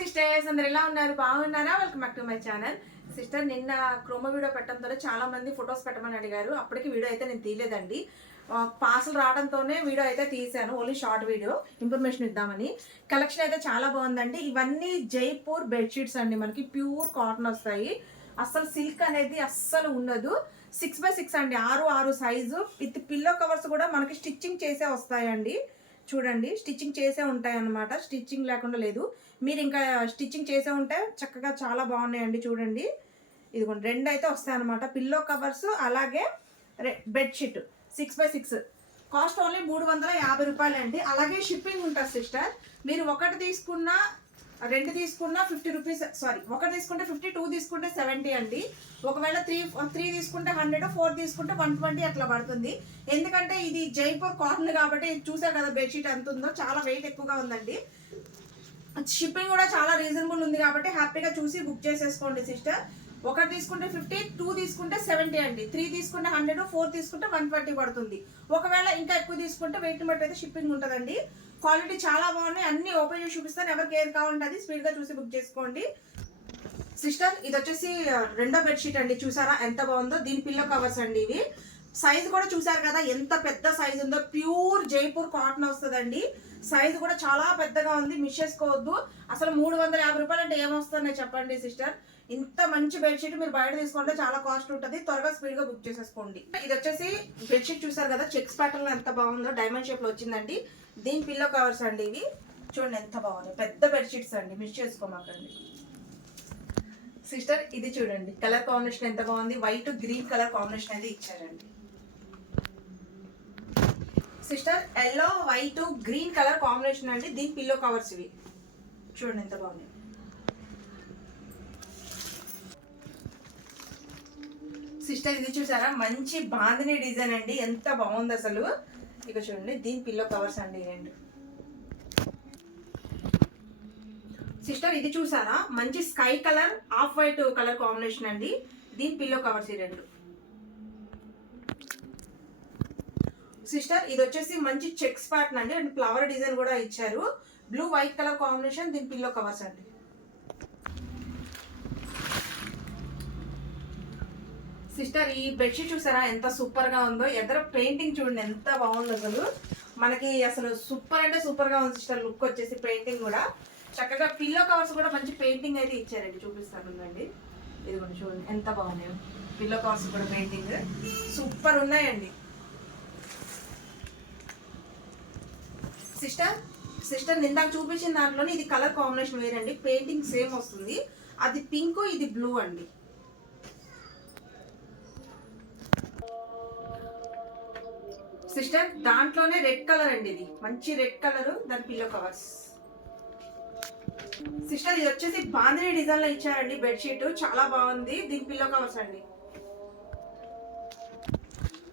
Sisters అందరు ఎలా ఉన్నారు? బాగున్నారా? Welcome back to my channel sister నిన్న క్రోమ వీడియో పెట్టడంతో చాలా మంది ఫొటోస్ పెట్టమని అడిగారు. అప్పటికి వీడియో అయితే నేను తీయలేదండి. పార్సల్ రావడంతోనే వీడియో అయితే తీశాను. ఓన్లీ షార్ట్ వీడియో ఇన్ఫర్మేషన్ ఇద్దామని. కలెక్షన్ అయితే చాలా బాగుందండి. ఇవన్నీ జైపూర్ బెడ్షీట్స్ అండి. మనకి ప్యూర్ కాటన్ వస్తాయి. అస్సలు సిల్క్ అనేది అస్సలు ఉండదు. సిక్స్ బై సిక్స్ అండి. ఆరు ఆరు సైజు విత్ పిల్లో కవర్స్ కూడా మనకి స్టిచ్చింగ్ చేసే వస్తాయండి. చూడండి. స్టిచ్చింగ్ చేసే ఉంటాయి అన్నమాట స్టిచ్చింగ్ లేకుండా లేదు. మీరు ఇంకా స్టిచ్చింగ్ చేసే ఉంటే చక్కగా చాలా బాగున్నాయండి చూడండి. ఇదిగోండి రెండు అయితే వస్తాయి అనమాట పిల్లో కవర్స్ అలాగే bedsheet six by six cost only మూడు వందల యాభై రూపాయలండి. అలాగే షిప్పింగ్ ఉంటుంది సిస్టర్. మీరు ఒకటి తీసుకున్నా రెండు తీసుకున్నా ఫిఫ్టీ రూపీస్ సారీ ఒకటి తీసుకుంటే ఫిఫ్టీ టూ తీసుకుంటే సెవెంటీ అండి. ఒకవేళ త్రీ త్రీ తీసుకుంటే హండ్రెడ్ ఫోర్ తీసుకుంటే వన్ ట్వంటీ అట్లా పడుతుంది. ఎందుకంటే ఇది జైపూర్ కాటన్ కాబట్టి చూసా కదా బెడ్షీట్ ఎంత ఉందో చాలా వెయిట్ ఎక్కువగా ఉందండి. షిప్పింగ్ కూడా చాలా రీజనబుల్ ఉంది కాబట్టి హ్యాపీగా చూసి బుక్ చేసేసుకోండి సిస్టర్. ఒకటి తీసుకుంటే ఫిఫ్టీ టూ తీసుకుంటే సెవెంటీ అండి. త్రీ తీసుకుంటే హండ్రెడ్ ఫోర్ తీసుకుంటే వన్ ట్వంటీ పడుతుంది. ఒకవేళ ఇంకా ఎక్కువ తీసుకుంటే వెయిట్ బట్టి అయితే షిప్పింగ్ ఉంటుందండి. క్వాలిటీ చాలా బాగున్నాయి అన్ని ఓపెన్ చేసి చూపిస్తాను. ఎవరికి ఏది కావాలంటే అది స్పీడ్గా చూసి బుక్ చేసుకోండి. సిస్టర్ ఇది వచ్చేసి రెండో బెడ్షీట్ అండి. చూసారా ఎంత బాగుందో? దీని పిల్లో కవర్స్ అండి ఇవి. సైజ్ కూడా చూసారు కదా ఎంత పెద్ద సైజ్ ఉందో? ప్యూర్ జైపూర్ కాటన్ వస్తుందండి. సైజు కూడా చాలా పెద్దగా ఉంది మిస్ చేసుకోవద్దు. అసలు మూడు వందల యాభై రూపాయలు అంటే ఏమొస్తున్నాయి చెప్పండి సిస్టర్? ఇంత మంచి బెడ్షీట్ మీరు బయట తీసుకుంటే చాలా కాస్ట్ ఉంటుంది. త్వరగా స్పీడ్గా బుక్ చేసేసుకోండి. ఇది వచ్చేసి బెడ్షీట్ చూసారు కదా చెక్స్ ప్యాటర్న్ ఎంత బాగుందో డైమండ్ షేప్లో వచ్చిందండి. దీని పిల్లో కవర్స్ అండి ఇవి. చూడండి ఎంత బాగుంది పెద్ద బెడ్షీట్స్ అండి మిస్ చేసుకోమాకండి. సిస్టర్ ఇది చూడండి. కలర్ కాంబినేషన్ ఎంత బాగుంది? వైట్ గ్రీన్ కలర్ కాంబినేషన్ అయితే ఇచ్చారండి. Sister yellow white green colour combination అండి. దీని పిల్లో కవర్స్ ఇవి. చూడండి ఎంత బాగుంది సిస్టర్ ఇది చూసారా? మంచి బాందిని డిజైన్ అండి. ఎంత బాగుంది అసలు. ఇక చూడండి దీని పిల్లో కవర్స్ అండి రెండు. సిస్టర్ ఇది చూసారా? మంచి sky colour off white colour combination అండి. దీని పిల్లో కవర్స్ ఈ రెండు. సిస్టర్ ఇది వచ్చేసి మంచి చెక్స్ ప్యాటర్న్ అండి. అండ్ ఫ్లవర్ డిజైన్ కూడా ఇచ్చారు. బ్లూ వైట్ కలర్ కాంబినేషన్ దీని పిల్లో కవర్స్ అండి. సిస్టర్ ఈ బెడ్షీట్ చూసారా? ఎంత సూపర్గా ఉందో. ఎదర పెయింటింగ్ చూడండి ఎంత బాగుంది అసలు. మనకి అసలు సూపర్ అంటే సూపర్గా ఉంది సిస్టర్ లుక్ వచ్చేసి పెయింటింగ్ కూడా. చక్కగా పిల్లో కవర్స్ కూడా మంచి పెయింటింగ్ అయితే ఇచ్చారండి. చూపిస్తాను ఉందండి ఇది కూడా చూడండి ఎంత బాగున్నాయో. పిల్లో కవర్స్ కూడా పెయింటింగ్. సూపర్ ఉన్నాయండి. సిస్టర్ సిస్టర్ నిందాక చూపించిన దాంట్లోనే ఇది కలర్ కాంబినేషన్ వేరండి. పెయింటింగ్ సేమ్ వస్తుంది. అది పింక్ ఇది బ్లూ అండి. సిస్టర్ దాంట్లోనే రెడ్ కలర్ అండి ఇది. మంచి రెడ్ కలర్ దాని పిల్లో కవర్స్ సిస్టర్ ఇది వచ్చేసి బాందిని డిజైన్లో ఇచ్చారండి బెడ్షీట్. చాలా బాగుంది. దీని పిల్లో కవర్స్ అండి.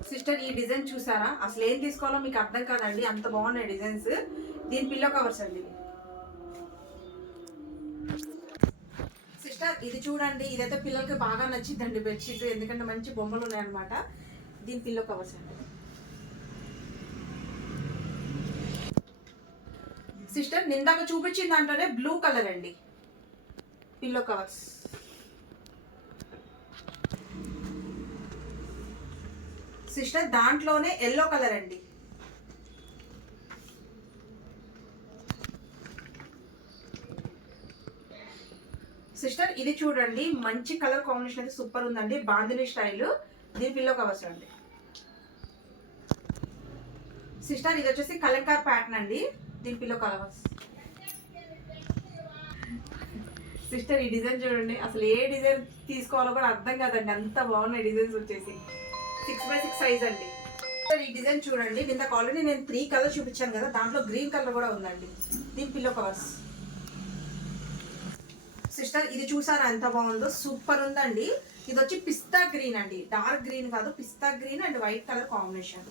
సిస్టర్ ఈ డిజైన్ చూసారా? అసలు ఏం తీసుకోవాలో మీకు అర్థం కాదండి. అంత బాగున్నాయి డిజైన్స్. దీని పిల్లో కవర్స్ అండి. సిస్టర్ ఇది చూడండి. ఇదైతే పిల్లలకి బాగా నచ్చిందండి బెడ్షీట్. ఎందుకంటే మంచి బొమ్మలు ఉన్నాయన్నమాట. దీని పిల్లో కవర్స్ అండి. సిస్టర్ నిందాక చూపించింది దాంట్లోనే బ్లూ కలర్ అండి. Pillow covers. సిస్టర్ దాంట్లోనే ఎల్లో కలర్ అండి. సిస్టర్ ఇది చూడండి మంచి కలర్ కాంబినేషన్ అయితే సూపర్ ఉందండి బాందిని స్టైల్. దీని పిల్లో కవర్స్ అండి. సిస్టర్ ఇది వచ్చేసి కలంకార్ ప్యాటర్న్ అండి దీని పిల్లో కలర్స్ సిస్టర్ ఈ డిజైన్ చూడండి అసలు ఏ డిజైన్ తీసుకోవాలో కూడా అర్థం కాదండి అంత బాగున్నాయి డిజైన్స్ వచ్చేసి. సిక్స్ బై సిక్స్ సైజ్ అండి. సిస్టర్ ఈ డిజైన్ చూడండి. ఇంతకు ఆల్రెడీ నేను త్రీ కలర్ చూపించాను కదా. దాంట్లో గ్రీన్ కలర్ కూడా ఉందండి. దీని పిల్లో కవర్స్ సిస్టర్ ఇది చూసారా ఎంత బాగుందో? సూపర్ ఉందండి. ఇది వచ్చి పిస్తా గ్రీన్ అండి. డార్క్ గ్రీన్ కాదు పిస్తా green and white colour combination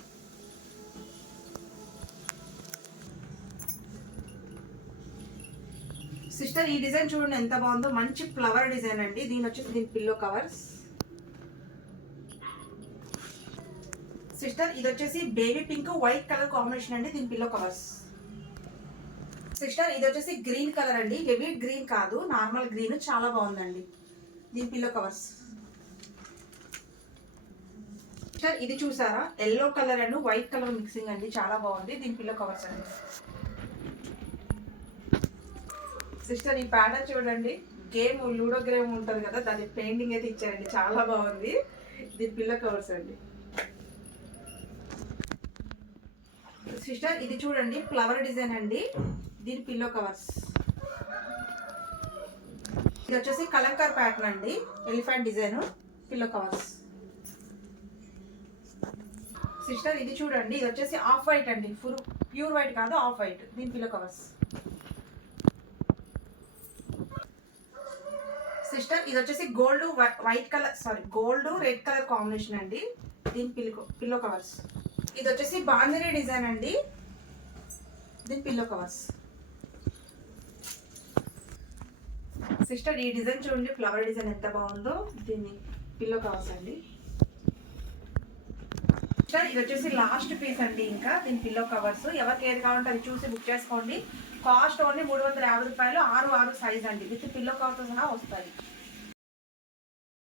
sister ఈ డిజైన్ చూడండి ఎంత బాగుందో. మంచి ఫ్లవర్ డిజైన్ అండి. దీని వచ్చి దీని పిల్లో కవర్స్ సిస్టర్ ఇది వచ్చేసి baby pink white colour combination అండి దీని పిల్లో కవర్స్ సిస్టర్ ఇది వచ్చేసి గ్రీన్ కలర్ అండి హెవీ గ్రీన్ కాదు నార్మల్ గ్రీన్ చాలా బాగుందండి. దీని పిల్లో కవర్స్ సిస్టర్ ఇది చూసారా? Yellow colour and white colour mixing అండి చాలా బాగుంది దీని పిల్లో కవర్స్ అండి. సిస్టర్ ఈ ప్యాటర్న్ చూడండి. గేమ్ లూడో గేమ్ ఉంటుంది కదా దాని పెయింటింగ్ అయితే ఇచ్చారండి చాలా బాగుంది. దీని పిల్ల కవర్స్ అండి. సిస్టర్ ఇది చూడండి ఫ్లవర్ డిజైన్ అండి. దీని పిల్లో కవర్స్ ఇది వచ్చేసి కలంకార్ ప్యాటర్న్ అండి elephant design pillow covers sister ఇది చూడండి ఇది వచ్చేసి ఆఫ్ వైట్ అండి ఫుల్ ప్యూర్ వైట్ కాదు ఆఫ్ వైట్ దీని పిల్లో కవర్స్ సిస్టర్ ఇది వచ్చేసి gold white colour sorry gold red colour combination అండి దీని పిల్లో పిల్లో కవర్స్ ఇది వచ్చేసి బాందిని డిజైన్ అండి. దీని పిల్లో కవర్స్. సిస్టర్ ఈ డిజైన్ చూడండి ఫ్లవర్ డిజైన్ ఎంత బాగుందో. దీన్ని పిల్లో కవర్స్ అండి. సిస్టర్ ఇది వచ్చేసి లాస్ట్ పీస్ అండి ఇంకా. దీని పిల్లో కవర్స్. ఎవరికి ఏది కావాలంటే అది చూసి బుక్ చేసుకోండి. కాస్ట్ ఓన్లీ మూడు వందల యాభై రూపాయలు ఆరు ఆరు సైజ్ అండి. విత్ పిల్లో కవర్తో సహా వస్తాయి.